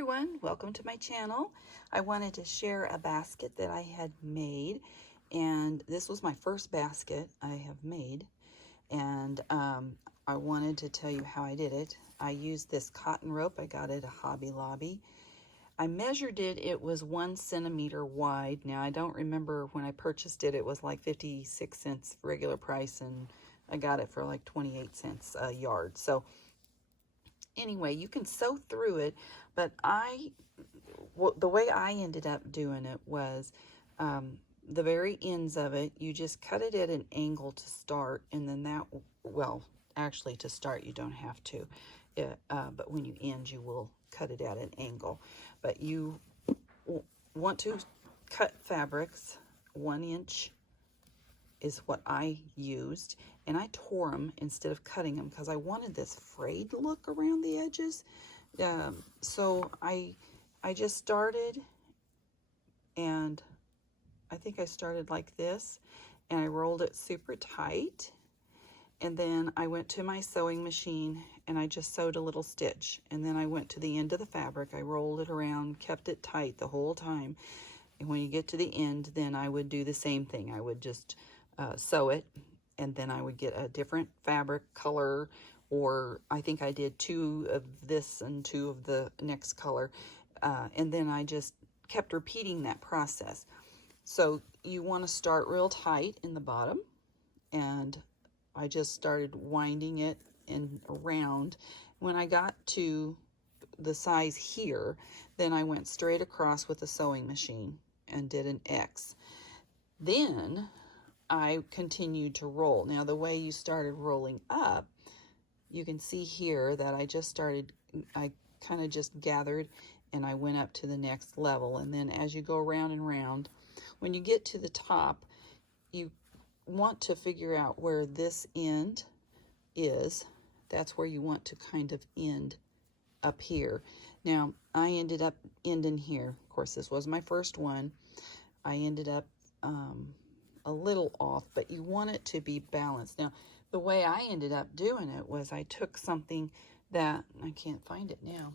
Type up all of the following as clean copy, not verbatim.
everyone, welcome to my channel. I wanted to share a basket that I had made, and this was my first basket I have made, and I wanted to tell you how I did it. I used this cotton rope I got at a Hobby Lobby. I measured it, it was 1 centimeter wide. Now I don't remember when I purchased it, it was like 56 cents regular price, and I got it for like 28 cents a yard. So anyway, you can sew through it, but the way I ended up doing it was the very ends of it, you just cut it at an angle to start, and then well, actually to start you don't have to, but when you end you will cut it at an angle. But you want to cut fabrics 1 inch is what I used, and I tore them instead of cutting them because I wanted this frayed look around the edges. So I just started, and I think I started like this, and I rolled it super tight, and then I went to my sewing machine and I just sewed a little stitch, and then I went to the end of the fabric, I rolled it around, kept it tight the whole time, and when you get to the end, then I would do the same thing. I would just sew it, and then I would get a different fabric color, or I think I did 2 of this and 2 of the next color, and then I just kept repeating that process. So you want to start real tight in the bottom, and I just started winding it and around. When I got to the size here, then I went straight across with the sewing machine and did an X. Then I continued to roll. Now the way you started rolling up, you can see here that I kind of just gathered and I went up to the next level. And then as you go around and round, when you get to the top, you want to figure out where this end is. That's where you want to kind of end up here. Now I ended up ending here. Of course, this was my first one. I ended up a little off, but you want it to be balanced. Now, the way I ended up doing it was I took something that, I can't find it now.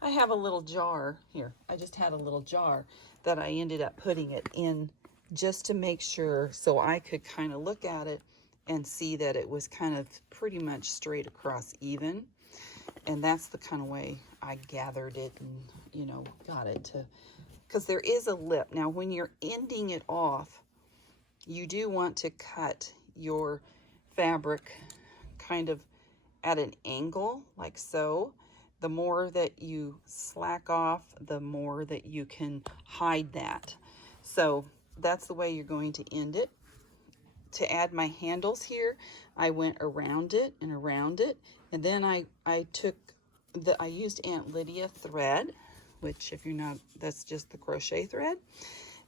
I have a little jar here. I just had a little jar that I ended up putting it in just to make sure, so I could kind of look at it and see that it was kind of pretty much straight across even. And that's the kind of way I gathered it and, you know, got it to, because there is a lip. Now, when you're ending it off, you do want to cut your fabric kind of at an angle, like so. The more that you slack off, the more that you can hide that. So that's the way you're going to end it. To add my handles here, I went around it, and then I used Aunt Lydia thread, which if you're not, that's just the crochet thread.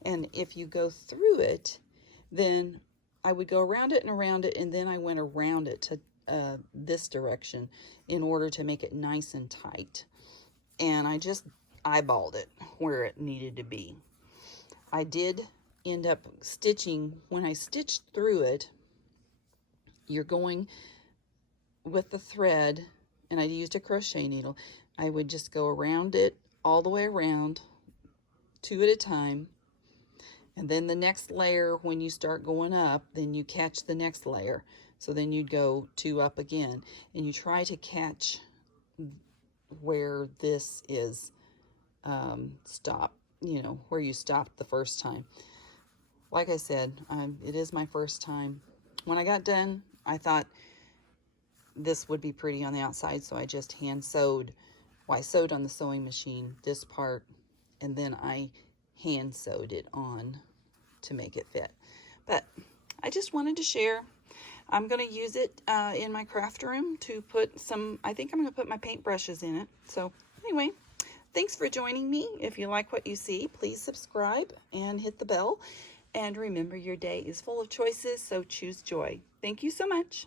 And if you go through it, then I would go around it, and then I went around it to this direction in order to make it nice and tight. And I just eyeballed it where it needed to be. I did end up stitching. When I stitched through it, you're going with the thread, and I used a crochet needle. I would just go around it all the way around, 2 at a time. And then the next layer, when you start going up, then you catch the next layer. So then you'd go 2 up again. And you try to catch where this is stopped, you know, where you stopped the first time. Like I said, it is my first time. When I got done, I thought this would be pretty on the outside, so I just hand sewed. Well, I sewed on the sewing machine this part, and then I hand sewed it on to make it fit. But I just wanted to share. I'm going to use it in my craft room to put some, I think I'm going to put my paintbrushes in it. So anyway, thanks for joining me. If you like what you see, please subscribe and hit the bell. And remember, your day is full of choices, so choose joy. Thank you so much.